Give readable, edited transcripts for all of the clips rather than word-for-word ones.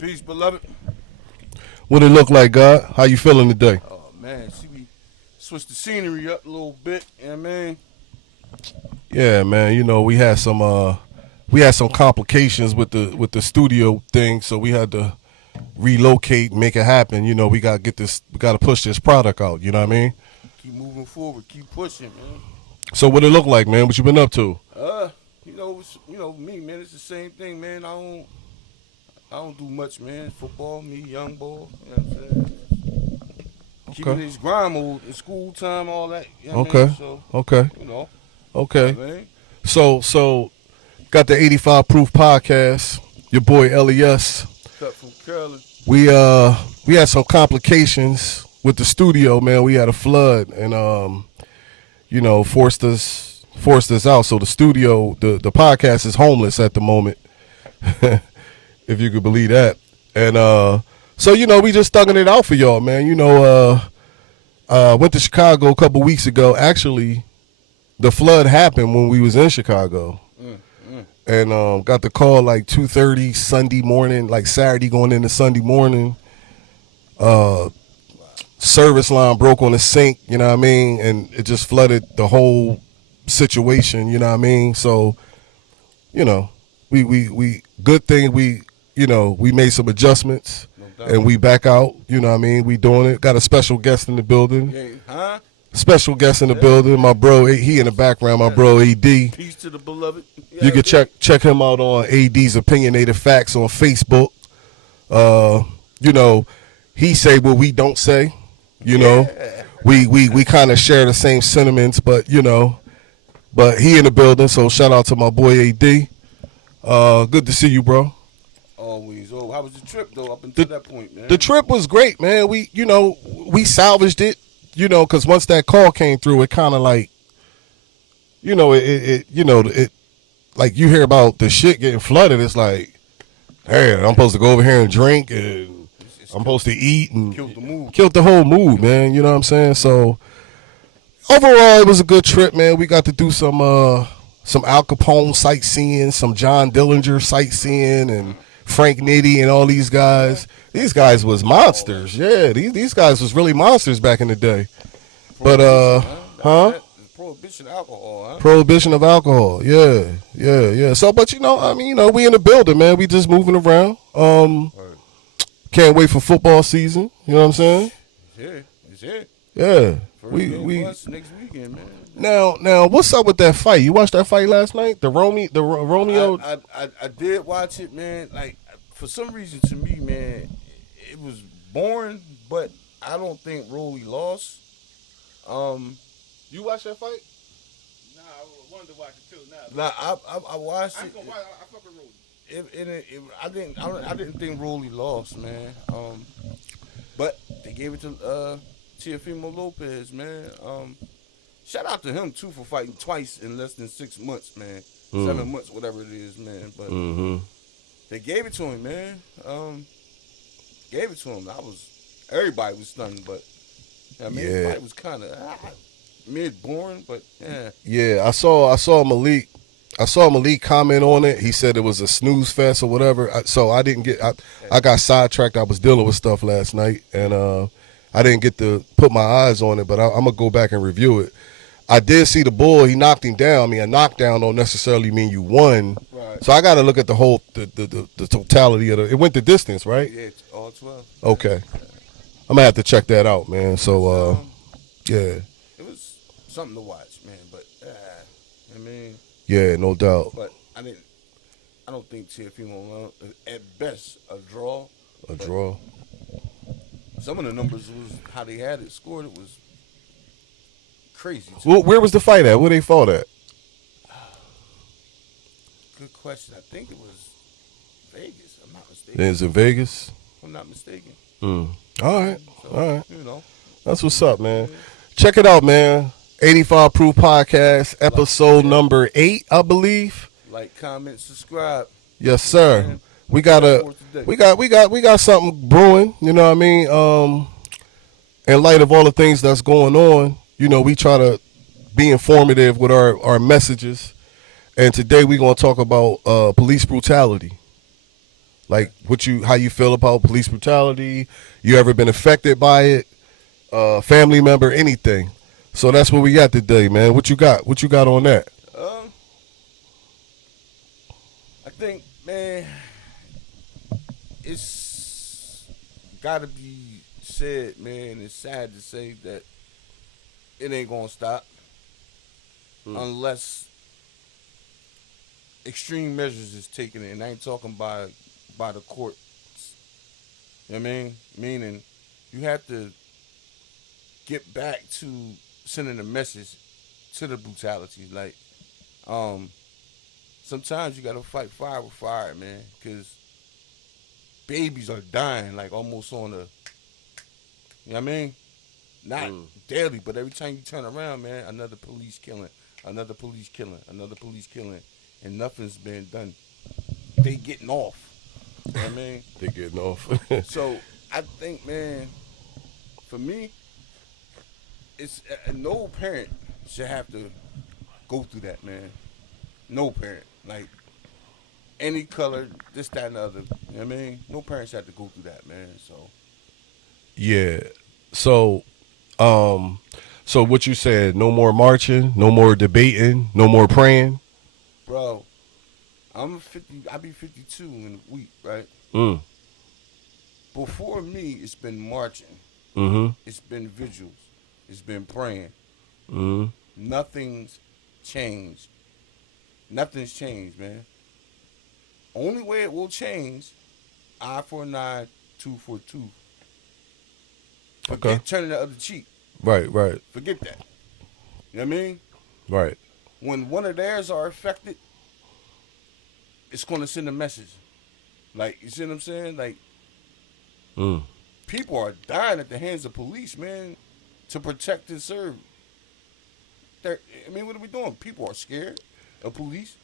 Peace, beloved. What it look like, God? How you feeling today? Oh man, see we switched the scenery up a little bit. You know what I mean? Yeah, man. You know, we had some complications with the studio thing, so we had to relocate, make it happen. You know, we gotta push this product out. You know what I mean? Keep moving forward, keep pushing, man. So what it look like, man? What you been up to? Me, man. It's the same thing, man. I don't do much, man. Football, me, young boy. You know what I'm saying? Keeping Okay. this grind mode in school time, all that. You know what I Okay. mean? So, Okay. you know. Okay. You know what I mean? So got the 85 Proof podcast. Your boy Elias. Cut from Carolyn. We had some complications with the studio, man. We had a flood and forced us out. So the studio, the podcast is homeless at the moment. If you could believe that. And so we just thugging it out for y'all, man. Went to Chicago a couple weeks ago. Actually, the flood happened when we was in Chicago. And got the call like 2:30 Sunday morning, like Saturday going into Sunday morning. Service line broke on the sink, you know what I mean? And it just flooded the whole situation, you know what I mean? So, we good thing we made some adjustments and we back out, you know what I mean? We doing it. Got a special guest in the building. Yeah, huh? Special guest in the building. My bro, he in the background, my bro AD. Peace to the beloved. Yeah, You can check him out on AD's Opinionated Facts on Facebook. He say what we don't say. We kind of share the same sentiments, but he in the building. So shout out to my boy AD. Good to see you, bro. Always. Oh, how was the trip though? Up until that point, man. The trip was great, man. We salvaged it. Because once that call came through, it kind of like, it like you hear about the shit getting flooded. It's like, hey, I'm supposed to go over here and drink and I'm supposed to eat and killed the whole mood, man. You know what I'm saying? So overall, it was a good trip, man. We got to do some Al Capone sightseeing, some John Dillinger sightseeing, and Frank Nitti and all these guys. These guys was monsters. Yeah, these guys was really monsters back in the day. But Prohibition of alcohol, huh? Prohibition of alcohol. Yeah. So, but we in the building, man. We just moving around. Can't wait for football season. You know what I'm saying? It's here. Yeah. We next weekend, man. Now, what's up with that fight? You watched that fight last night? The Romeo. I did watch it, man. Like for some reason, to me, man, it was boring. But I don't think Rolly lost. You watched that fight? Nah, I wanted to watch it too. I watched it. I fuck with Rolly. I didn't think Rolly lost, man. But they gave it to Teofimo Lopez, man. Shout out to him too for fighting twice in less than 6 months, man. 7 months, whatever it is, man. But they gave it to him, man. Gave it to him. Everybody was stunned, but the fight was kind of mid boring, but yeah. Yeah, I saw Malik. I saw Malik comment on it. He said it was a snooze fest or whatever. So I didn't get. I got sidetracked. I was dealing with stuff last night, and I didn't get to put my eyes on it. But I'm gonna go back and review it. I did see the bull. He knocked him down. I mean, a knockdown don't necessarily mean you won. Right. So I got to look at the whole the totality of it. It went the distance, right? Yeah, it's all 12. Okay. I'm gonna have to check that out, man. So yeah. It was something to watch, man. But I mean. Yeah, no doubt. But I don't think Teofimo won. At best, a draw. A draw. Some of the numbers was how they had it scored. It was crazy. Well, where was the fight at? Where they fought at? Good question. I think it was Vegas. I'm not mistaken. Is it Vegas? I'm not mistaken. All right. So, All right. That's what's up, man. Yeah. Check it out, man. 85 Proof Podcast, episode number 8, I believe. Like, comment, subscribe. Yes, sir. Man. We got something brewing, you know what I mean? In light of all the things that's going on, we try to be informative with our messages. And today we're going to talk about police brutality. Like how you feel about police brutality? You ever been affected by it? Family member, anything? So that's what we got today, man. What you got? What you got on that? I think, man, it's gotta be said, man. It's sad to say that it ain't gonna stop unless extreme measures is taken, and I ain't talking by the courts. You know what I mean? Meaning you have to get back to sending a message to the brutality. Like, sometimes you gotta fight fire with fire, man, because babies are dying like almost on a, you know what I mean? Not daily, but every time you turn around, man, another police killing, another police killing, another police killing, and nothing's been done. They getting off. You know what I mean? They getting off. So I think, man, for me, it's no parent should have to go through that, man. No parent, like any color, this, that, and the other. You know what I mean? No parent should have to go through that, man. So yeah. So, so what you said? No more marching, no more debating, no more praying. Bro, I'm 50. I'll be 52 in a week, right? Before me, it's been marching. It's been vigils. It's been praying. Nothing's changed. Nothing's changed, man. Only way it will change, eye for an eye, tooth for a tooth. Forget turning the other cheek. Right. Forget that. You know what I mean? Right. When one of theirs are affected, it's going to send a message. Like, you see what I'm saying? Like, people are dying at the hands of police, man, to protect and serve. I mean, what are we doing? People are scared of police.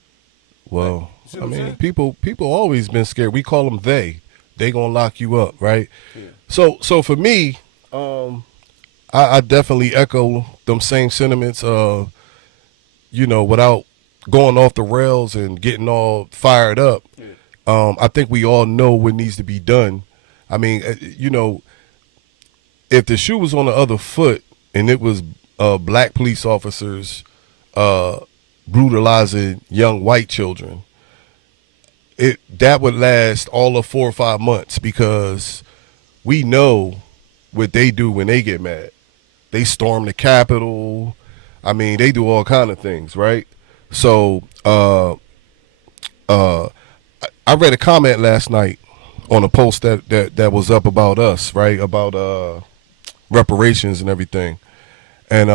Well, like, I mean, people always been scared. We call them they. They gonna lock you up, right? Yeah. So for me, I definitely echo them same sentiments. You know, without going off the rails and getting all fired up. Yeah. I think we all know what needs to be done. I mean, you know, if the shoe was on the other foot and it was black police officers brutalizing young white children, that would last all of 4 or 5 months, because we know what they do when they get mad. They storm the Capitol. I mean, they do all kind of things, right? So I read a comment last night on a post that was up about us, right? About reparations and everything. And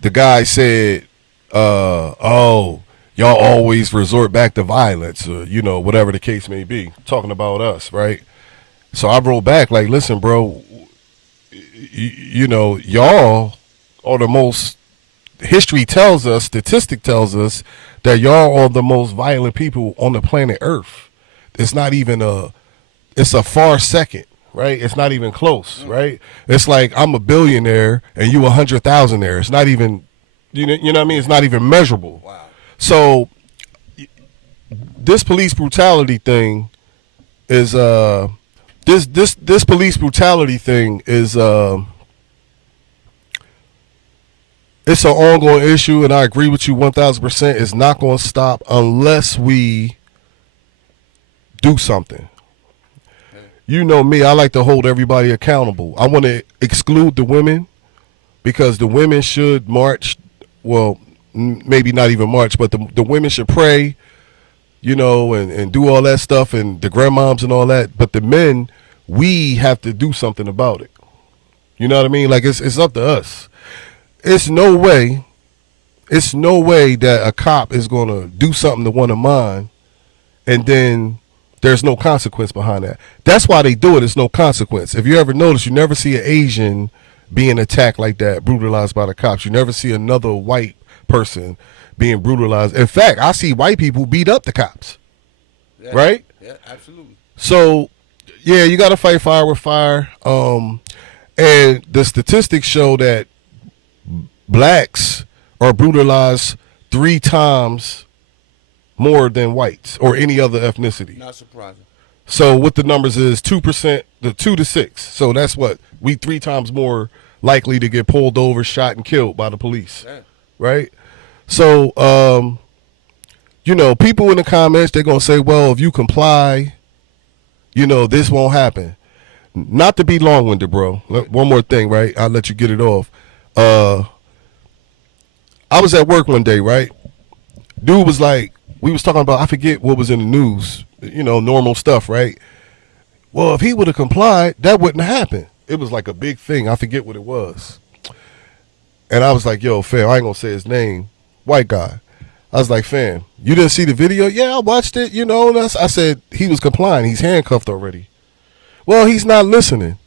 the guy said, oh, y'all always resort back to violence, or, you know, whatever the case may be, talking about us, right? So I wrote back like, listen, bro, you know, y'all are the most, history tells us, statistic tells us that y'all are the most violent people on the planet Earth. It's not even it's a far second, right? It's not even close, right? It's like I'm a billionaire and you 100,000 there. It's not even, you know what I mean? It's not even measurable. Wow. So this police brutality thing is this police brutality thing is it's an ongoing issue, and I agree with you 1,000%. It's not going to stop unless we do something. You know me, I like to hold everybody accountable. I want to exclude the women, because the women should march. Well, maybe not even march, but the women should pray, you know, and do all that stuff, and the grandmoms and all that. But the men, we have to do something about it. You know what I mean? Like, it's up to us. It's no way that a cop is going to do something to one of mine and then there's no consequence behind that. That's why they do it. It's no consequence. If you ever notice, you never see an Asian being attacked like that, brutalized by the cops. You never see another white person being brutalized. In fact, I see white people beat up the cops. Yeah, right? Yeah, absolutely. So, yeah, you got to fight fire with fire. And the statistics show that blacks are brutalized 3 times more than whites or any other ethnicity. Not surprising. So what the numbers is 2%, the 2 to 6. So that's what we 3 times more likely to get pulled over, shot, and killed by the police. Yeah. Right? So, you know, people in the comments, they're going to say, well, if you comply, you know, this won't happen. Not to be long-winded, bro. One more thing, right? I'll let you get it off. I was at work one day, right? Dude was like, we was talking about, I forget what was in the news, you know, normal stuff, right? Well, if he would have complied, that wouldn't happen. It was like a big thing. I forget what it was. And I was like, yo, fam, I ain't going to say his name. White guy. I was like, fam, you didn't see the video? Yeah, I watched it, you know. And I said, he was complying. He's handcuffed already. Well, he's not listening.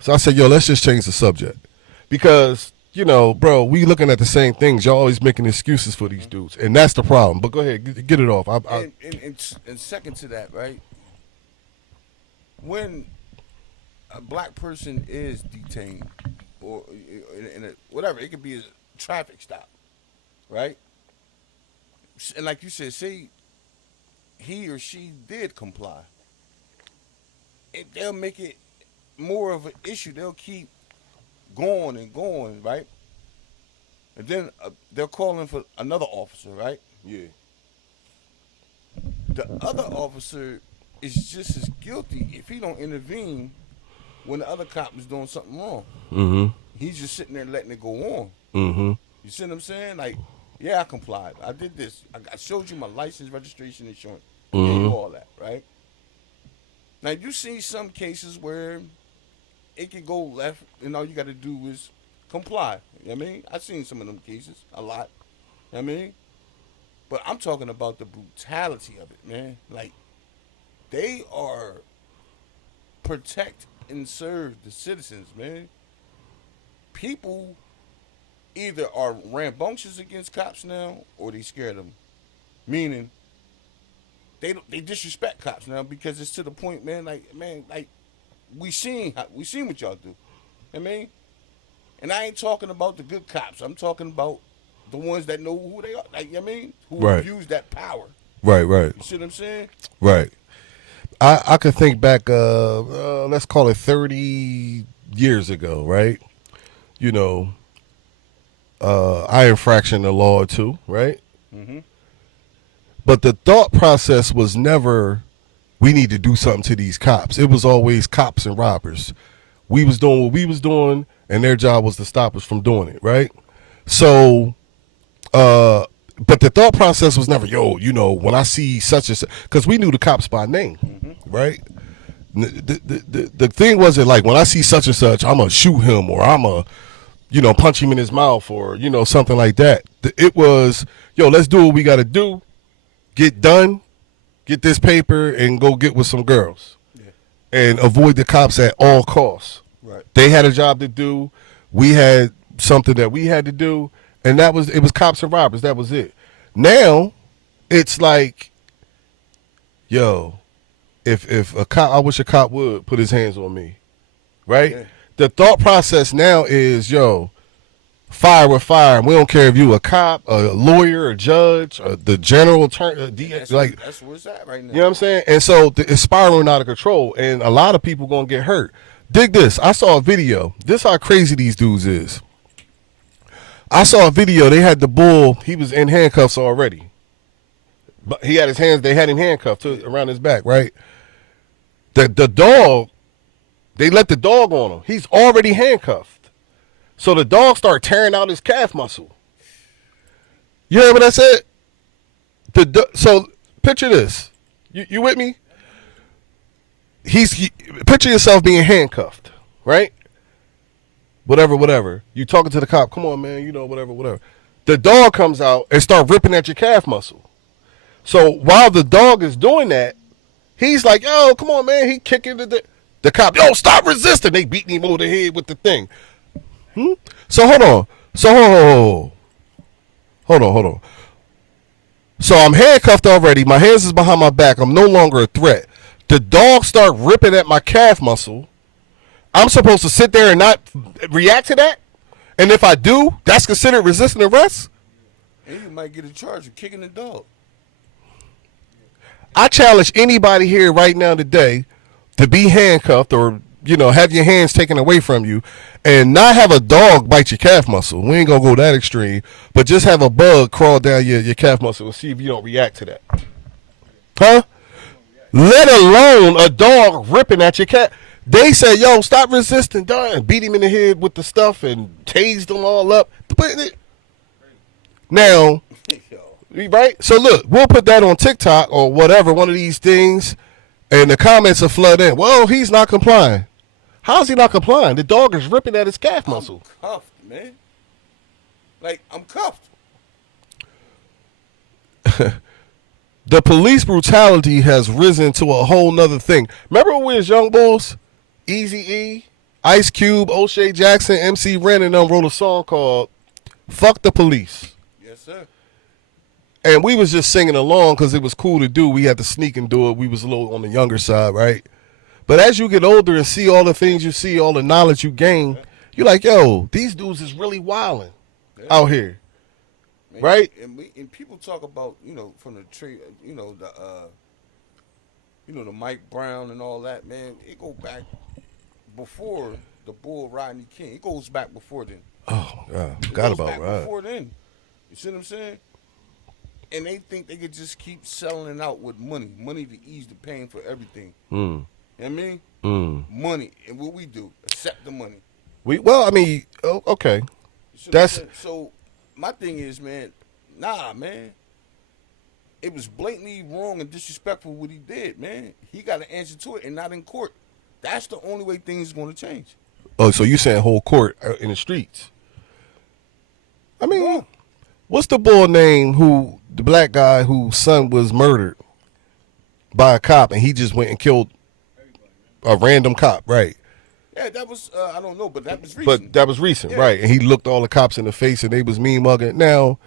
So I said, yo, let's just change the subject. Because, you know, bro, we looking at the same things. Y'all always making excuses for these dudes. And that's the problem. But go ahead, get it off. And second to that, right? When a black person is detained or in a, whatever, it could be a traffic stop, right? And like you said, say he or she did comply, they'll make it more of an issue. They'll keep going and going, right? And then they're calling for another officer, right? Yeah. The other officer is just as guilty if he don't intervene when the other cop is doing something wrong. Mm-hmm. He's just sitting there letting it go on. Mm-hmm. You see what I'm saying? Like, yeah, I complied. I did this. I showed you my license, registration, insurance. Mm-hmm. Gave you all that, right? Now, you see some cases where it can go left, and all you got to do is comply. You know what I mean? I've seen some of them cases, a lot. You know what I mean? But I'm talking about the brutality of it, man. Like, they are protect and serve the citizens, man. People either are rambunctious against cops now, or they scared of them. Meaning, they disrespect cops now because it's to the point, man. Like we seen what y'all do. I mean, and I ain't talking about the good cops. I'm talking about the ones that know who they are. Like, I mean, who right. abuse that power. Right, right. You see what I'm saying? Right. I could think back, let's call it 30 years ago, right? You know, I infraction the law too, right? Mm-hmm. But the thought process was never, we need to do something to these cops. It was always cops and robbers. We was doing what we was doing, and their job was to stop us from doing it, right? So, but the thought process was never, yo, you know, when I see such and such, because we knew the cops by name, mm-hmm. right? The thing wasn't like, when I see such and such, I'm going to shoot him, or I'm going to, you know, punch him in his mouth, or, you know, something like that. It was, yo, let's do what we got to do, get done, get this paper, and go get with some girls. Yeah. And avoid the cops at all costs. Right. They had a job to do. We had something that we had to do. And it was cops and robbers. That was it. Now, it's like, yo, if a cop, I wish a cop would put his hands on me, right? Yeah. The thought process now is, yo, fire with fire. We don't care if you a cop, a lawyer, a judge, the general attorney, that's where it's at right now. You know what I'm saying? And so it's spiraling out of control, and a lot of people gonna get hurt. Dig this. I saw a video. This how crazy these dudes is. I saw a video. They had the bull. He was in handcuffs already. But he had his hands. They had him handcuffed around his back, right? The dog. They let the dog on him. He's already handcuffed. So the dog started tearing out his calf muscle. You heard what I said? So picture this. You with me? Picture yourself being handcuffed, right? Whatever. You talking to the cop, come on, man, you know, whatever. The dog comes out and start ripping at your calf muscle. So while the dog is doing that, he's like, yo, come on, man. He kicking the cop, yo, stop resisting. They beating him over the head with the thing. So hold on. Hold on. So I'm handcuffed already. My hands is behind my back. I'm no longer a threat. The dog start ripping at my calf muscle. I'm supposed to sit there and not react to that? And if I do, that's considered resisting arrest? And you might get a charge of kicking the dog. I challenge anybody here right now today to be handcuffed or, have your hands taken away from you and not have a dog bite your calf muscle. We ain't going to go that extreme, but just have a bug crawl down your calf muscle and see if you don't react to that. Huh? Let alone a dog ripping at your calf. They say, yo, stop resisting, dog, beat him in the head with the stuff and tased him all up. Now, right? So look, we'll put that on TikTok or whatever, one of these things, and the comments will flood in. Well, he's not complying. How's he not complying? The dog is ripping at his calf muscle. I'm cuffed, man. Like, I'm cuffed. The police brutality has risen to a whole nother thing. Remember when we was young bulls? Eazy-E, Ice Cube, O'Shea Jackson, MC Ren, and them wrote a song called Fuck the Police. Yes, sir. And we was just singing along because it was cool to do. We had to sneak and do it. We was a little on the younger side, right? But as you get older and see all the things you see, all the knowledge you gain, you're like, yo, these dudes is really wilding out here. Man, right? And people talk about, from the tree, the Mike Brown and all that, man. It go back before the Bull Rodney King. It goes back before then. Oh, God. Forgot about Rod. Before then. You see what I'm saying? And they think they could just keep selling it out with money to ease the pain for everything. You know what I mean? Money. And what we do, accept the money. Okay. So my thing is, man, man. It was blatantly wrong and disrespectful what he did, man. He got to answer to it and not in court. That's the only way things are going to change. Oh, so you saying whole court in the streets? I mean, what's the boy name the black guy whose son was murdered by a cop and he just went and killed a random cop, right? Yeah, that was, I don't know, but that was recent. But that was recent, right? And he looked all the cops in the face and they was mean mugging. Now,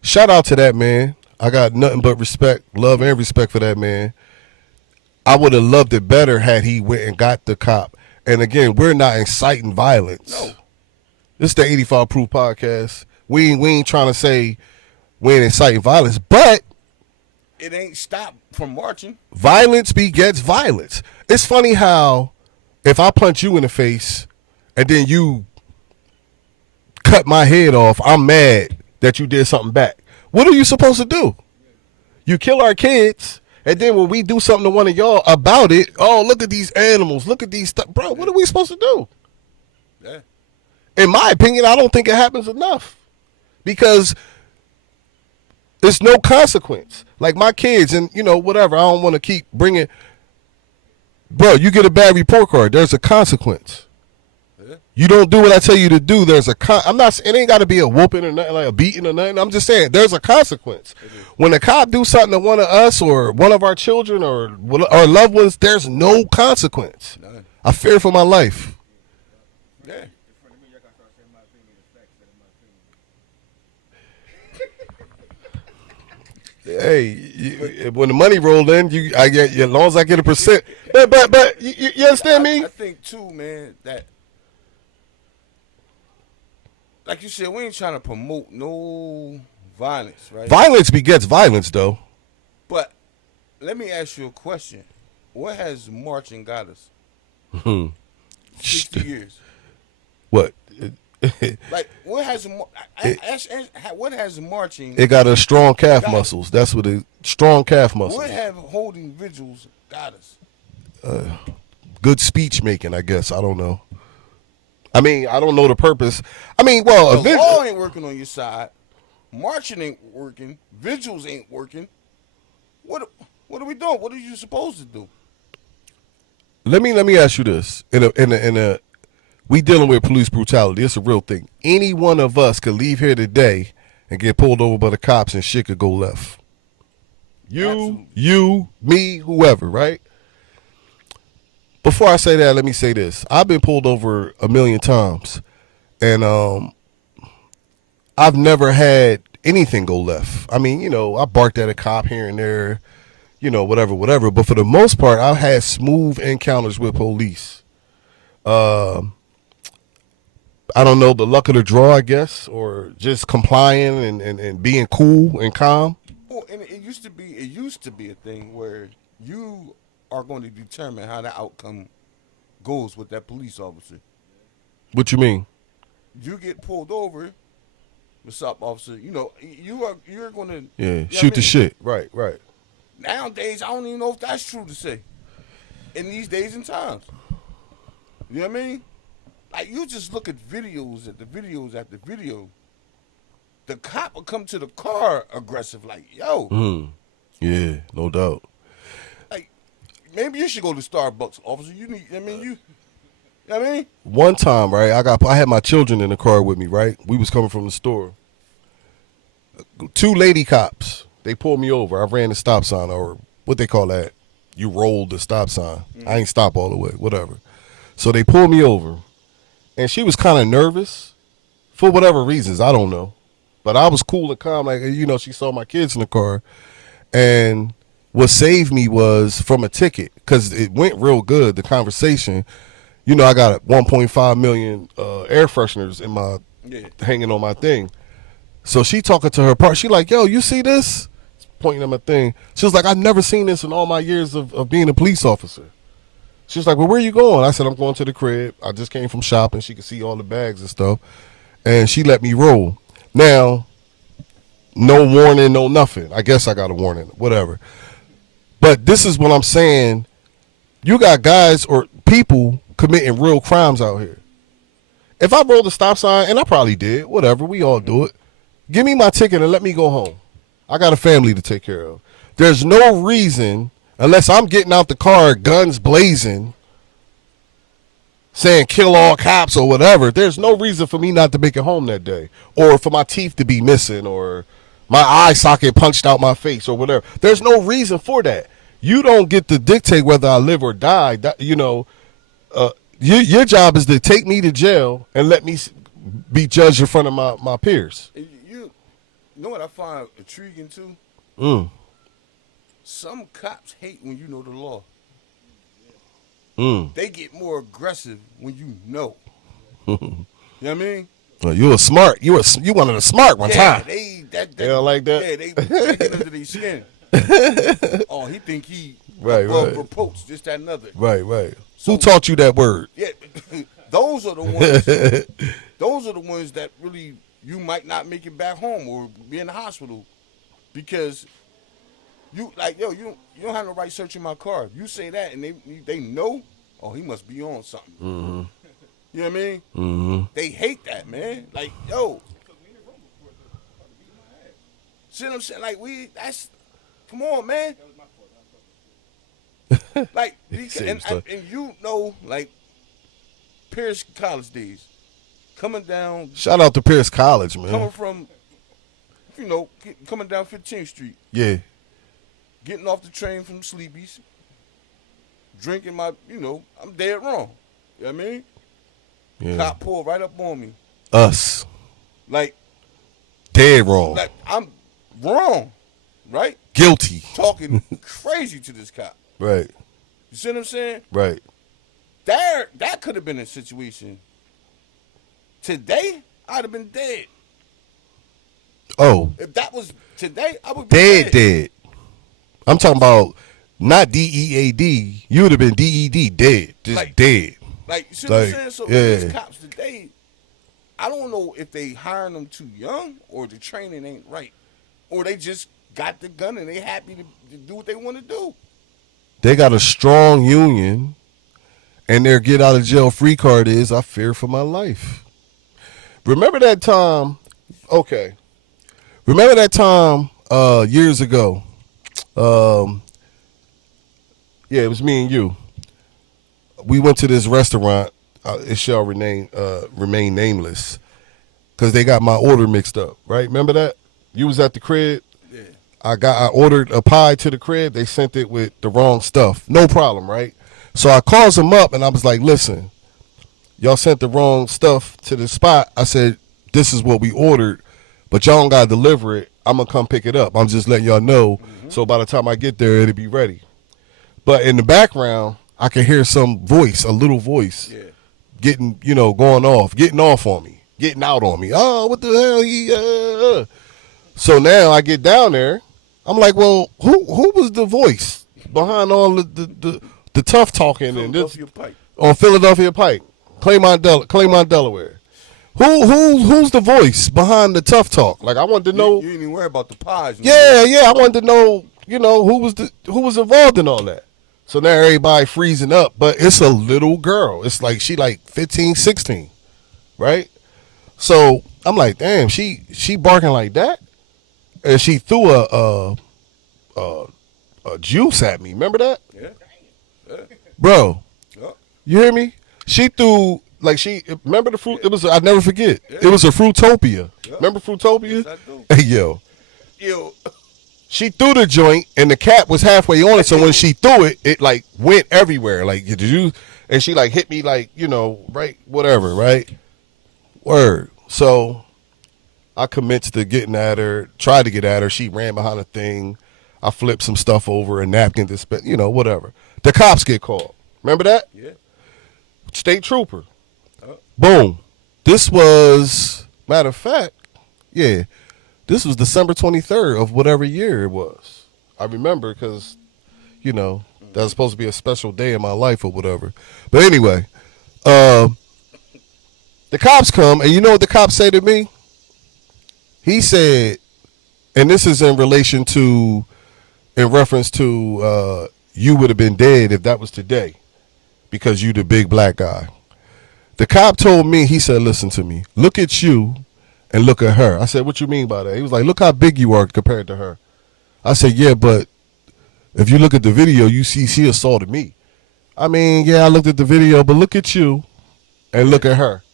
shout out to that man. I got nothing but respect, love and respect for that man. I would have loved it better had he went and got the cop. And again, we're not inciting violence. No. This is the 85 Proof Podcast. We ain't trying to say we ain't inciting violence, but it ain't stopped from marching. Violence begets violence. It's funny how if I punch you in the face and then you cut my head off, I'm mad that you did something back. What are you supposed to do? You kill our kids, and then when we do something to one of y'all about it, oh, look at these animals, look at these stuff. Bro, what are we supposed to do? Yeah. In my opinion, I don't think it happens enough because there's no consequence. Like my kids and, whatever, I don't want to keep bringing. Bro, you get a bad report card, there's a consequence. You don't do what I tell you to do. There's it ain't got to be a whooping or nothing, like a beating or nothing. I'm just saying there's a consequence. When a cop do something to one of us or one of our children or our loved ones, there's no consequence. None. I fear for my life. Yeah. Hey, when the money rolled in, as long as I get a percent. But you understand me? I think too, man, that like you said, we ain't trying to promote no violence, right? Violence begets violence, though. But let me ask you a question: what has marching got us? 60 years. What? Like what has marching? It got us strong calf muscles. That's what strong calf muscles. What have holding vigils got us? Good speech making, I guess. I don't know. I mean, I don't know the purpose. I mean, The law ain't working on your side. Marching ain't working. Vigils ain't working. What are we doing? What are you supposed to do? Let me ask you this. We dealing with police brutality. It's a real thing. Any one of us could leave here today and get pulled over by the cops and shit could go left. You, me, whoever, right? Before I say that, let me say this. I've been pulled over 1,000,000 times, and I've never had anything go left. I mean, I barked at a cop here and there, whatever. But for the most part, I've had smooth encounters with police. I don't know, the luck of the draw, I guess, or just complying and being cool and calm. Well, and used to be a thing where you are going to determine how the outcome goes with that police officer. What you mean? You get pulled over, what's up, officer? You know, you're going to Shoot the shit. Right. Nowadays, I don't even know if that's true to say. In these days and times, you know what I mean? Like you just look at videos after videos after video. The cop will come to the car aggressive, like, yo. Yeah, no doubt. Like, maybe you should go to Starbucks, officer. You need, I mean, you know what I mean? One time, right, I had my children in the car with me, right? We was coming from the store. 2 lady cops, they pulled me over. I ran the stop sign, or what they call that. You rolled the stop sign. I ain't stop all the way, whatever. So they pulled me over, and she was kind of nervous for whatever reasons. I don't know. But I was cool and calm. Like, you know, she saw my kids in the car. And what saved me was from a ticket, because it went real good, the conversation. You know, I got 1.5 million air fresheners in my hanging on my thing. So she talking to her partner. She like, yo, you see this? Pointing at my thing. She was like, I've never seen this in all my years of being a police officer. She was like, well, where are you going? I said, I'm going to the crib. I just came from shopping. She could see all the bags and stuff. And she let me roll. Now, no warning, no nothing. I guess I got a warning, whatever. But this is what I'm saying. You got guys or people committing real crimes out here. If I rolled a stop sign, and I probably did, whatever, we all do it, give me my ticket and let me go home. I got a family to take care of. There's no reason, unless I'm getting out the car, guns blazing, saying kill all cops or whatever, there's no reason for me not to make it home that day, or for my teeth to be missing, or my eye socket punched out my face, or whatever. There's no reason for that. You don't get to dictate whether I live or die. You know, your job is to take me to jail and let me be judged in front of my peers. You know what I find intriguing too? Some cops hate when you know the law. They get more aggressive when you know. You know what I mean? Well, you were smart. You one of the smart ones, huh? They don't like that? Yeah, they get under their skin. Oh, he think he right. reproach, this, that, and other. Right. So, who taught you that word? Yeah, those are the ones. Those are the ones that really you might not make it back home or be in the hospital because you like you don't have no right searching my car. You say that and they know. Oh, he must be on something. Mm-hmm. You know what I mean? Mm-hmm. They hate that, man. Like, yo. See what I'm saying? Like, come on, man. Like, and you know, like, Pierce College days. Coming down. Shout out to Pierce College, man. Coming from, coming down 15th Street. Yeah. Getting off the train from Sleepy's. Drinking my, I'm dead wrong. You know what I mean? Yeah. Cop pulled right up on me. Us. Like. Dead wrong. Like, I'm wrong. Right? Guilty. Talking crazy to this cop. Right. You see what I'm saying? Right. That could have been a situation. Today, I'd have been dead. Oh. If that was today, I would be dead. I'm talking about not DEAD. You would have been DED, dead. Just like, dead. Like, you see what I'm saying? So these cops today, I don't know if they hiring them too young or the training ain't right. Or they just got the gun and they happy to do what they want to do. They got a strong union and their get out of jail free card is, I fear for my life. Remember that time, years ago, it was me and you. We went to this restaurant, it shall remain nameless, because they got my order mixed up, right? Remember that? You was at the crib. Yeah. I ordered a pie to the crib. They sent it with the wrong stuff. No problem, right? So I calls them up and I was like, listen, y'all sent the wrong stuff to the spot. I said, this is what we ordered, but y'all don't got to deliver it. I'm going to come pick it up. I'm just letting y'all know. Mm-hmm. So by the time I get there, it'll be ready. But in the background, I can hear some voice, a little voice, getting, going off, getting off on me, getting out on me. Oh, what the hell? So now I get down there. I'm like, well, who was the voice behind all the tough talking and this on Philadelphia Pike, Claymont, Delaware? Who's the voice behind the tough talk? Like I wanted to know. You ain't even worry about the pies. Yeah, I wanted to know. Who was involved in all that. So now everybody freezing up, but it's a little girl. It's like she like 15, 16, right? So I'm like, damn, she barking like that, and she threw a juice at me. Remember that? Yeah. Bro. Yeah. You hear me? She threw remember the fruit? It was I never forget. Yeah. It was a Fruitopia. Yeah. Remember Fruitopia? Yes, I do. Hey Yo. She threw the joint and the cap was halfway on it, so when she threw it, it like went everywhere. Like did you? And she like hit me like right whatever right. Word. So I commenced to getting at her, tried to get at her. She ran behind a thing. I flipped some stuff over, a napkin, whatever. The cops get called. Remember that? Yeah. State trooper. Boom. This was, matter of fact, yeah, this was December 23rd of whatever year it was. I remember because, that was supposed to be a special day in my life or whatever. But anyway, the cops come, and you know what the cops say to me? He said, and this is in reference to you would have been dead if that was today because you the big black guy. The cop told me, he said, listen to me, look at you and look at her. I said, what you mean by that? He was like, look how big you are compared to her. I said, yeah, but if you look at the video, you see she assaulted me. I mean, yeah, I looked at the video, but look at you and look at her.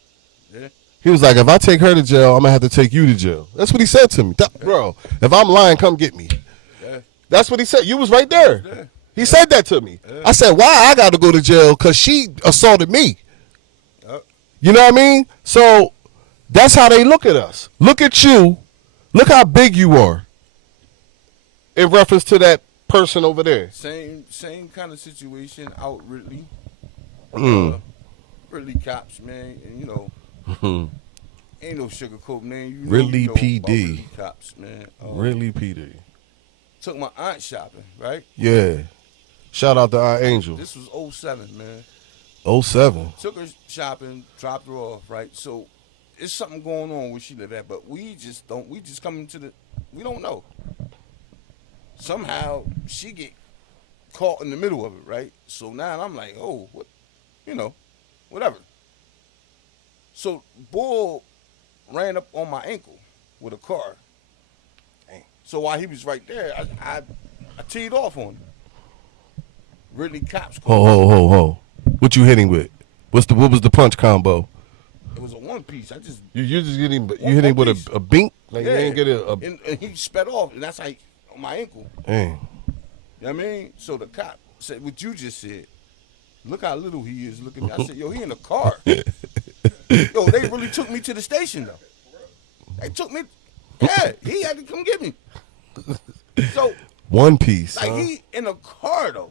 Yeah. He was like, if I take her to jail, I'm going to have to take you to jail. That's what he said to me. Bro, if I'm lying, come get me. Yeah. That's what he said. You was right there. He said that to me. I said, why I got to go to jail? Because she assaulted me. You know what I mean? So that's how they look at us. Look at you. Look how big you are. In reference to that person over there. Same kind of situation out Ridley. Ridley cops, man. And ain't no sugarcoat, man. Ridley PD. Ridley cops, man. Ridley PD. Took my aunt shopping, right? Yeah. Shout out to our Angel. This was 07, man. 07. Took her shopping, dropped her off, right? So it's something going on where she live at, but we just come into we don't know. Somehow she get caught in the middle of it, right? So now I'm like, oh, what, whatever. So bull ran up on my ankle with a car. So while he was right there, I teed off on him. Ridley cops. Ho. What you hitting with? What was the punch combo? It was a one piece. You just hit him with a bink? Like you didn't get and he sped off, and that's like on my ankle. Dang. You know what I mean? So the cop said what you just said. Look how little he is looking. I said, yo, he in the car. Yo, they really took me to the station though. They took me. Yeah, he had to come get me. So one piece. Like he in a car though.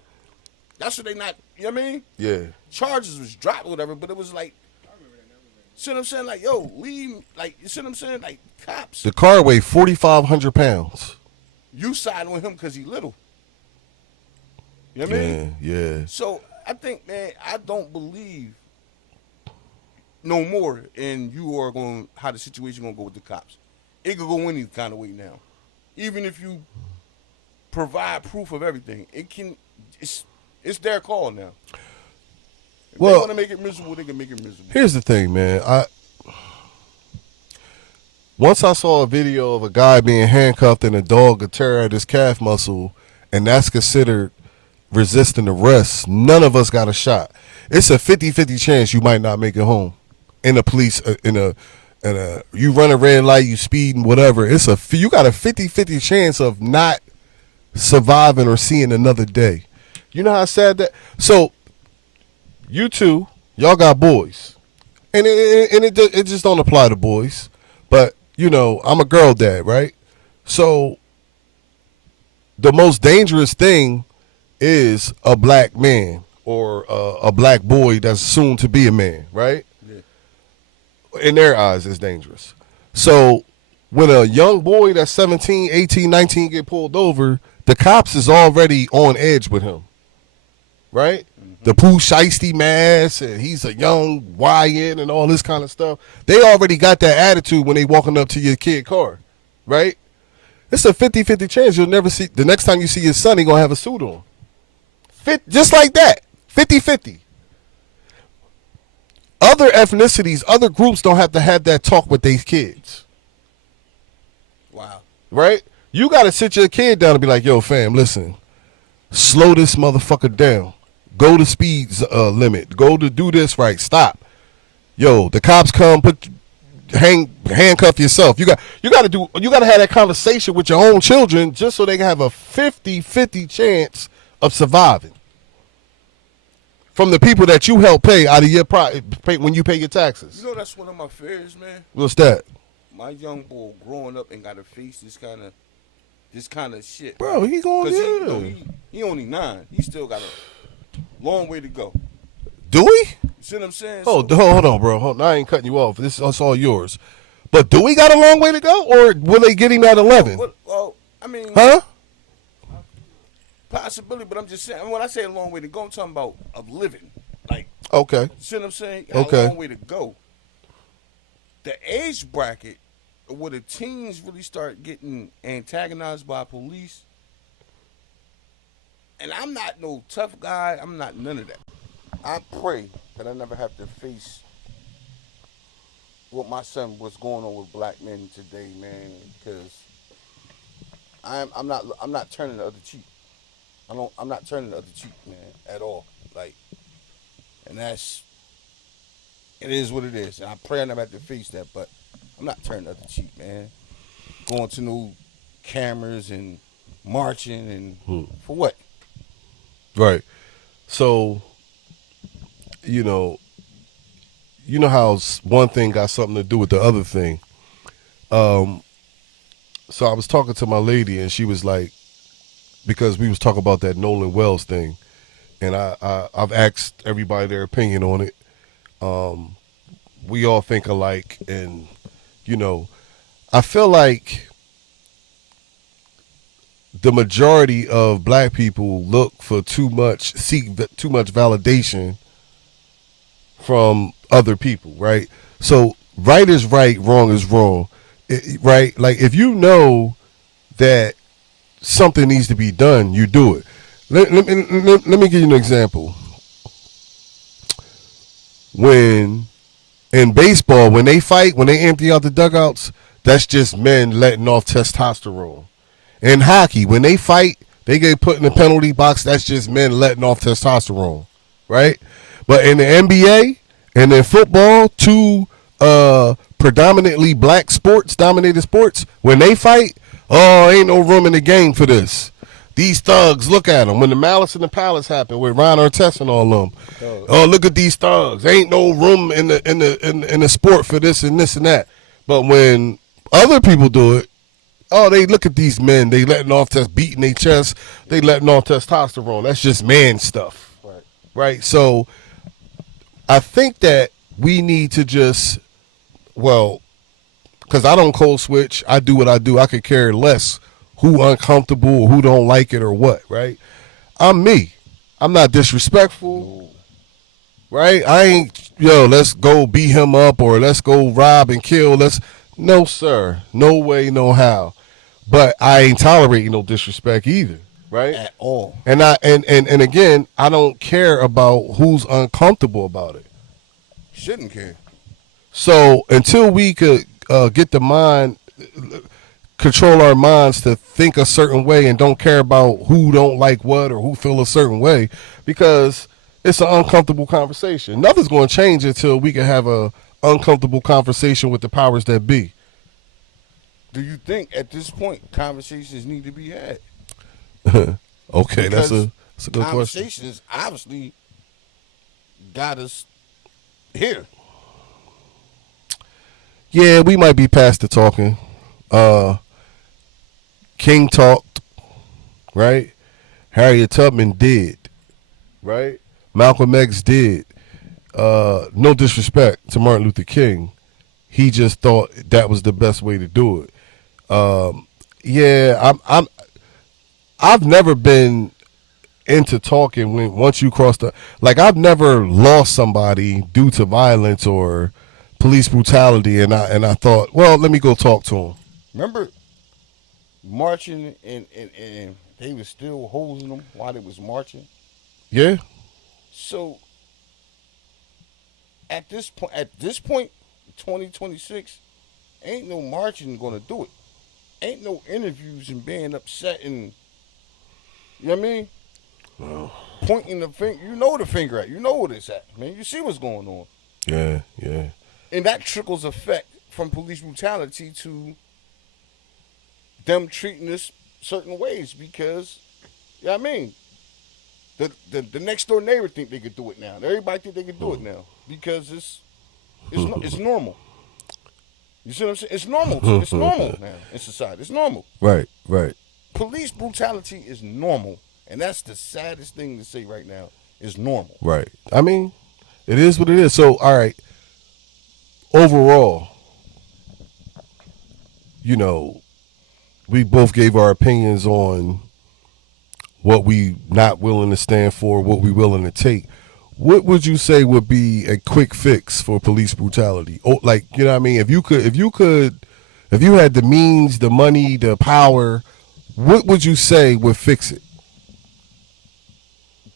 That's what they not. You know what I mean? Yeah. Charges was dropped or whatever, but it was like. See what I'm saying? Like, yo, leave. Like, you see what I'm saying? Like, cops. The car weighed 4,500 pounds. You siding with him because he little. You know what I mean? Yeah. So I think, man, I don't believe no more in how the situation gonna go with the cops. It could go any kind of way now. Even if you provide proof of everything, it's their call now. If they want to make it miserable, they can make it miserable. Here's the thing, man. Once I saw a video of a guy being handcuffed and a dog could tear at his calf muscle, and that's considered resisting arrest, none of us got a shot. It's a 50-50 chance you might not make it home. In a police, you run a red light, you speeding, whatever. You got a 50-50 chance of not surviving or seeing another day. You know how sad that? So, you two, y'all got boys. And it just don't apply to boys. But, I'm a girl dad, right? So, the most dangerous thing is a black man or a black boy that's soon to be a man, right? Yeah. In their eyes, it's dangerous. So, when a young boy that's 17, 18, 19 get pulled over, the cops is already on edge with him, right? The Pooh Shiesty mask, and he's a young YN and all this kind of stuff. They already got that attitude when they walking up to your kid car, right? It's a 50-50 chance you'll never see, the next time you see your son, he going to have a suit on. Just like that, 50-50. Other ethnicities, other groups don't have to have that talk with their kids. Wow. Right? You got to sit your kid down and be like, yo, fam, listen, slow this motherfucker down. Go to speed limit. Go to do this right. Stop. Yo, the cops come, handcuff yourself. You got to have that conversation with your own children just so they can have a 50-50 chance of surviving. From the people that you help pay out of your when you pay your taxes. You know, that's one of my fears, man. What's that? My young boy growing up and got to face this kind of shit. Bro, he going he only 9. He still got a long way to go. Do we? You see what I'm saying? Hold on, bro. I ain't cutting you off. That's all yours. But do we got a long way to go, or will they get him at 11? Well, I mean, huh? Possibility, but I'm just saying. When I say a long way to go, I'm talking about of living. Like, okay. See what I'm saying? Okay. A long way to go. The age bracket where the teens really start getting antagonized by police. And I'm not no tough guy. I'm not none of that. I pray that I never have to face what my son was going on with black men today, man. Because I'm not turning the other cheek. I'm not turning the other cheek, man, at all. Like, and it is what it is. And I pray I never have to face that, but I'm not turning the other cheek, man. Going to no cameras and marching and for what? Right. So, you know how one thing got something to do with the other thing. So I was talking to my lady, and she was like, because we was talking about that Nolan Wells thing, and I've asked everybody their opinion on it. We all think alike, and I feel like the majority of black people seek too much validation from other people, right? So right is right, wrong is wrong, right? Like if you know that something needs to be done, you do it. Let me give you an example. When in baseball, when they fight, when they empty out the dugouts, that's just men letting off testosterone. In hockey, when they fight, they get put in the penalty box, that's just men letting off testosterone, right? But in the NBA and in football, two predominantly black dominated sports, when they fight, oh, ain't no room in the game for this. These thugs, look at them. When the Malice in the Palace happened with Ron Artest and all of them, oh, look at these thugs. Ain't no room in the sport for this and this and that. But when other people do it, oh, they look at these men. They letting off beating their chest. They letting off testosterone. That's just man stuff, right? So I think that we need to just, because I don't code switch. I do what I do. I could care less who uncomfortable or who don't like it or what, right? I'm me. I'm not disrespectful, right? I ain't, let's go beat him up or let's go rob and kill. No, sir. No way, no how. But I ain't tolerating no disrespect either, right? At all. And again, I don't care about who's uncomfortable about it. Shouldn't care. So until we could control our minds to think a certain way and don't care about who don't like what or who feel a certain way, because it's an uncomfortable conversation. Nothing's going to change until we can have a uncomfortable conversation with the powers that be. Do you think at this point conversations need to be had? Okay, that's a good question. Conversations obviously got us here. Yeah, we might be past the talking. King talked, right? Harriet Tubman did, right? Malcolm X did. No disrespect to Martin Luther King. He just thought that was the best way to do it. Yeah, I've never been into talking when once you cross the like I've never lost somebody due to violence or police brutality, and I thought, well, let me go talk to him. Remember marching and they was still holding them while they was marching. Yeah, So at this point, 2026, ain't no marching gonna do it. Ain't no interviews and being upset and you know what I mean? Pointing the finger, you know the finger at, you know what it's at, man. You see what's going on, yeah. and that trickles effect from police brutality to them treating us certain ways because, you know what I mean? The next door neighbor think they could do it now. Everybody think they could do it now because it's normal. You see what I'm saying? It's normal. It's normal now in society. It's normal. Right. Police brutality is normal, and that's the saddest thing to say right now. Is normal. Right. I mean, it is what it is. So, all right. Overall, you know, we both gave our opinions on what we not willing to stand for, what we willing to take. What would you say would be a quick fix for police brutality? Oh, like, you know what I mean? If you had the means, the money, the power, what would you say would fix it?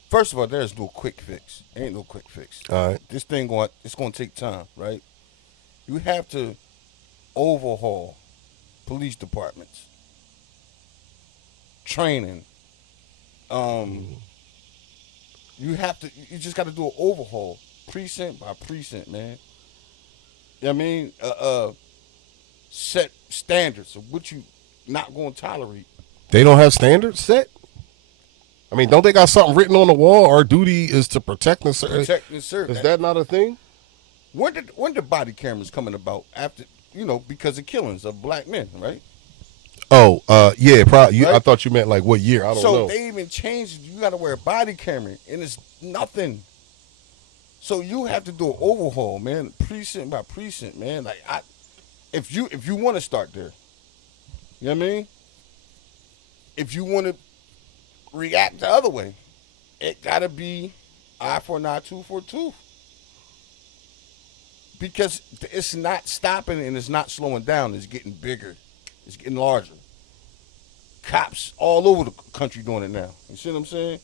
First of all, there's no quick fix. Ain't no quick fix. All right. This thing it's going to take time, right? You have to overhaul police departments, training. You just got to do an overhaul, precinct by precinct, man. You know what I mean? Set standards of what you not going to tolerate. They don't have standards set? I mean, don't they got something written on the wall? Our duty is to protect and serve. Protect and serve. Is that not a thing? When did body cameras coming about? After, because of killings of black men, right? Oh, yeah, probably. Right? I thought you meant like what year? I don't know. So they even changed. You got to wear a body camera, and it's nothing. So you have to do an overhaul, man, precinct by precinct, man. Like if you want to start there, you know what I mean? If you want to react the other way, it gotta be eye for an eye, tooth for a tooth. Because it's not stopping and it's not slowing down. It's getting bigger. It's getting larger. Cops all over the country doing it now. You see what I'm saying?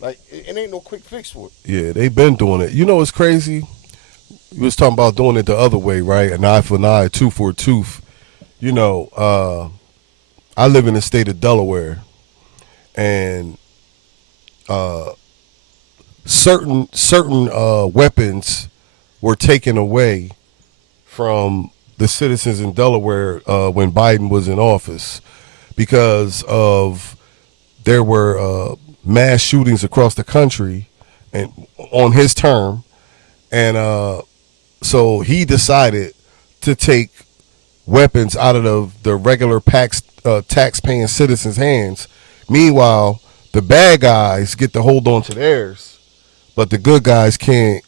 Like, it ain't no quick fix for it. Yeah, they've been doing it. You know what's crazy? You was talking about doing it the other way, right? An eye for an eye, tooth for a tooth. You know, I live in the state of Delaware, and certain weapons were taken away from the citizens in Delaware when Biden was in office because of there were mass shootings across the country and on his term, and so he decided to take weapons out of the regular tax-paying citizens' hands. Meanwhile, the bad guys get to hold on to theirs, but the good guys can't,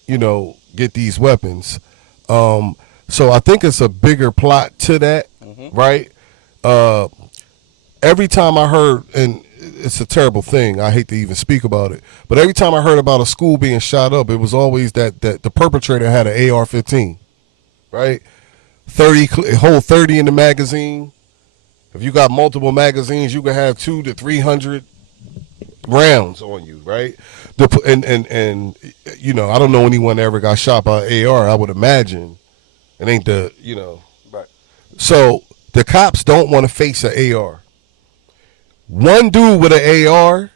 get these weapons. So I think it's a bigger plot to that, right? Every time I heard, and it's a terrible thing, I hate to even speak about it, but every time I heard about a school being shot up, it was always that the perpetrator had an AR-15, right? 30 in the magazine. If you got multiple magazines, you can have 200 to 300 rounds on you, right? And I don't know anyone that ever got shot by AR. I would imagine it ain't Right. So the cops don't want to face an AR. One dude with an AR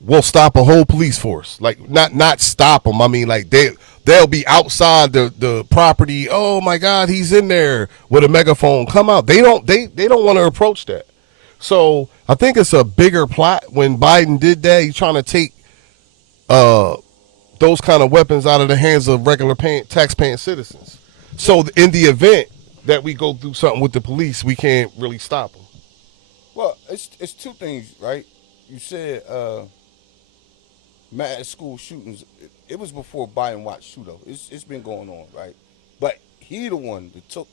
will stop a whole police force. Like not stop them. I mean, like they'll be outside the property. Oh my God, he's in there with a megaphone. Come out. They don't want to approach that. So I think it's a bigger plot when Biden did that. He's trying to take those kind of weapons out of the hands of regular tax-paying citizens. So in the event that we go through something with the police, we can't really stop them. Well, it's two things, right? You said mass school shootings. It was before Biden watched shootout. It's been going on, right? But he the one that took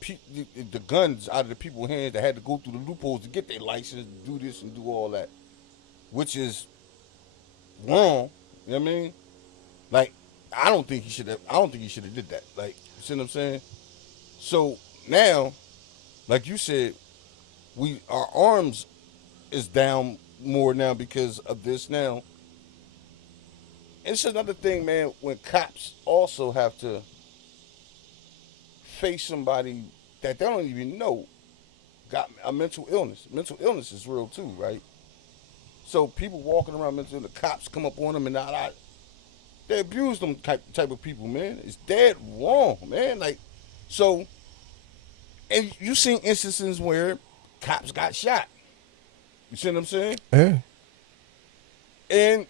the guns out of the people's hands that had to go through the loopholes to get their license, do this and do all that, which is wrong. You know what I mean? Like, I don't think he should have. I don't think he should have did that. Like, you see what I'm saying? So now, like you said, our arms is down more now because of this now. And it's another thing, man. When cops also have to face somebody that they don't even know got a mental illness. Mental illness is real too, right? So people walking around mental illness, the cops come up on them and they abuse them type of people, man. It's dead wrong, man. Like, so, and you seen instances where cops got shot. You see what I'm saying? Yeah. And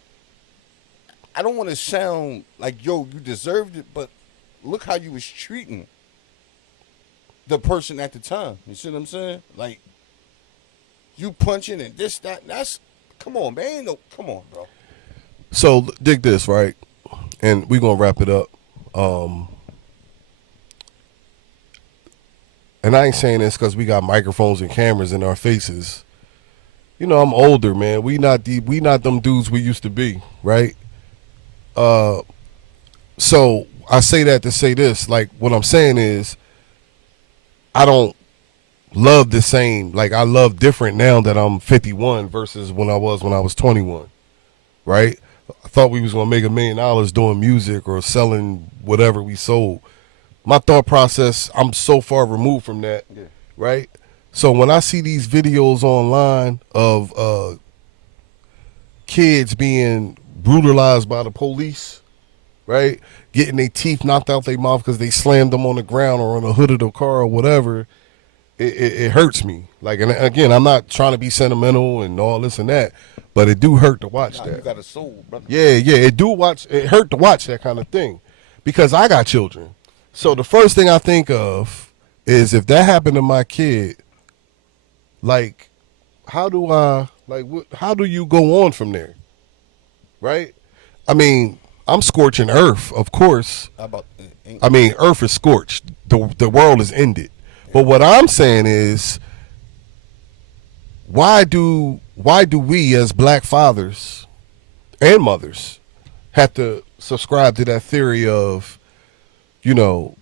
I don't want to sound like, yo, you deserved it, but look how you was treating the person at the time. You see what I'm saying? Like, you punching and this, that, and that's, come on, man. No, come on, bro. So dig this, right? And we're gonna wrap it up. And I ain't saying this because we got microphones and cameras in our faces. You know, I'm older, man. We not them dudes we used to be, right? So I say that to say this. Like, what I'm saying is, I don't love the same. Like, I love different now that I'm 51 versus when I was 21, right? I thought we was gonna make $1 million doing music or selling whatever we sold. My thought process, I'm so far removed from that, right? So when I see these videos online of kids being brutalized by the police, right, getting their teeth knocked out their mouth because they slammed them on the ground or on the hood of the car or whatever, it hurts me. Like, and again, I'm not trying to be sentimental and all this and that, but it do hurt to watch that. You got a soul, brother. Yeah, it hurt to watch that kind of thing because I got children. So the first thing I think of is if that happened to my kid, like, how do you go on from there? Right? I mean, I'm scorching earth, of course. I mean, earth is scorched. The world is ended. But what I'm saying is, why do we as black fathers and mothers have to subscribe to that theory of, you know,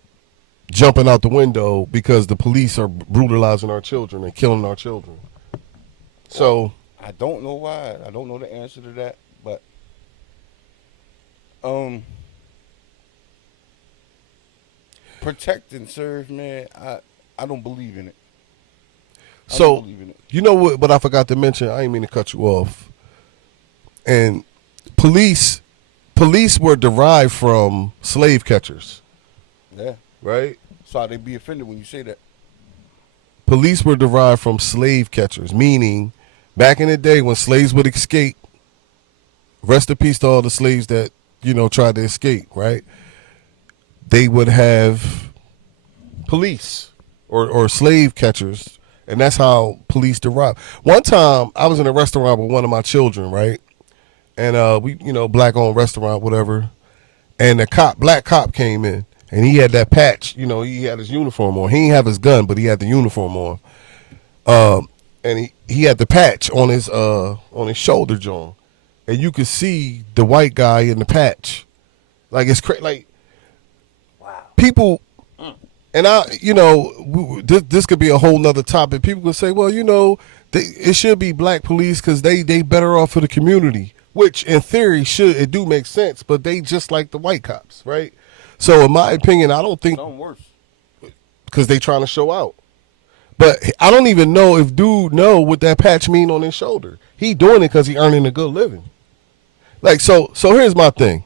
jumping out the window because the police are brutalizing our children and killing our children? So I don't know why. I don't know the answer to that, but protect and serve, man. I don't believe in it. So, you know what? But I forgot to mention. I didn't mean to cut you off. And police were derived from slave catchers. Yeah. Right. So they'd be offended when you say that. Police were derived from slave catchers, meaning back in the day when slaves would escape. Rest in peace to all the slaves that, you know, tried to escape. Right. They would have police or slave catchers, and that's how police derived. One time I was in a restaurant with one of my children, right? And we, you know, black-owned restaurant, whatever. And the black cop came in, and he had that patch. You know, he had his uniform on. He didn't have his gun, but he had the uniform on. And he had the patch on his shoulder joint, and you could see the white guy in the patch. Like, it's crazy. Like, wow. People. And you know, this could be a whole nother topic. People could say, well, you know, it should be black police because they better off for the community, which in theory it do make sense, but they just like the white cops, right? So in my opinion, I don't think because they trying to show out. But I don't even know if dude know what that patch mean on his shoulder. He doing it because he earning a good living. Like, so here's my thing.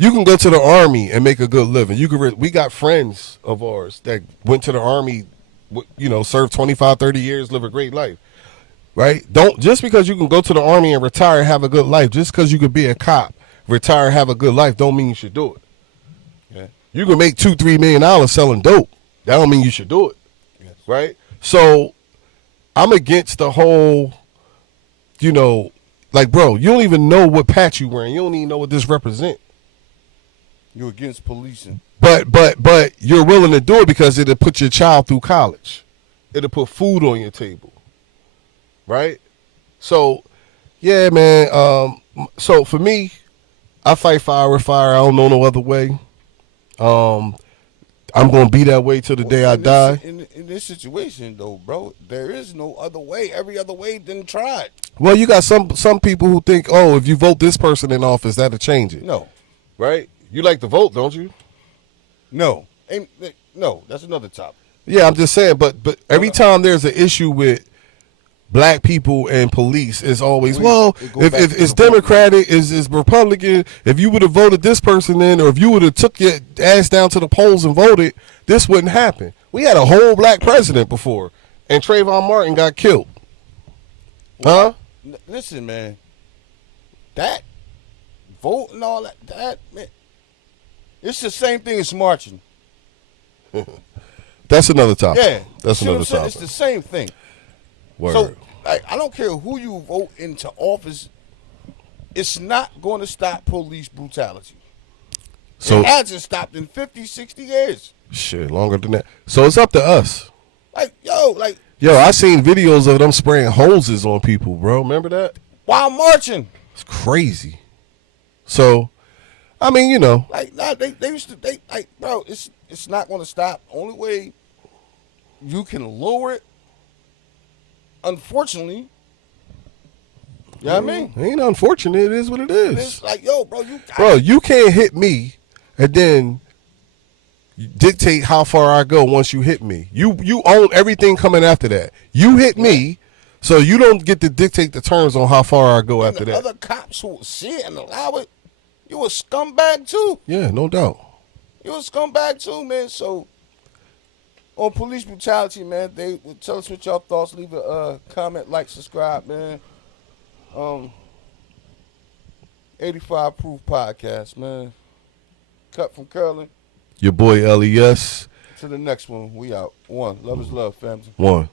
You can go to the Army and make a good living. We got friends of ours that went to the Army, you know, served 25, 30 years, live a great life, right? Just because you can go to the Army and retire and have a good life, just because you could be a cop, retire and have a good life, don't mean you should do it. Yeah. You can make $2-3 million selling dope. That don't mean you should do it, yes. Right? So I'm against the whole, you know, like, bro, you don't even know what patch you wearing. You don't even know what this represent. You're against policing. But you're willing to do it because it'll put your child through college. It'll put food on your table. Right? So, yeah, man. So for me, I fight fire with fire. I don't know no other way. I'm gonna be that way till the day I die. In this situation, though, bro, there is no other way. Every other way didn't try it. Well, you got some people who think, oh, if you vote this person in office, that'll change it. No, right? You like to vote, don't you? No, no. That's another topic. Yeah, I'm just saying. But every time there's an issue with black people and police, it's always, well, if it's Democratic, is Republican, if you would have voted this person in, or if you would have took your ass down to the polls and voted, this wouldn't happen. We had a whole black president before, and Trayvon Martin got killed. Huh? Listen, man, that vote and all that, man, it's the same thing as marching. That's another topic. Yeah. That's another topic. It's the same thing. Word. So, I don't care who you vote into office, it's not going to stop police brutality. So, it hasn't stopped in 50, 60 years. Shit, longer than that. So it's up to us. Yo, I seen videos of them spraying hoses on people, bro. Remember that? While marching. It's crazy. So, I mean, you know. They used to, bro, it's not going to stop. Only way you can lower it, unfortunately, you know what I mean? It ain't unfortunate. It is what it is. It's like, yo, bro, you can't hit me and then dictate how far I go once you hit me. You own everything coming after that. You hit me, so you don't get to dictate the terms on how far I go after that. Other cops who see it and allow it, you a scumbag too. Yeah, no doubt. You a scumbag too, man. So on police brutality, man, they tell us what y'all thoughts. Leave a comment, like, subscribe, man. 85 Proof Podcast, man. Cut from Curling. Your boy LES. To the next one. We out. One. Love is love, family. One.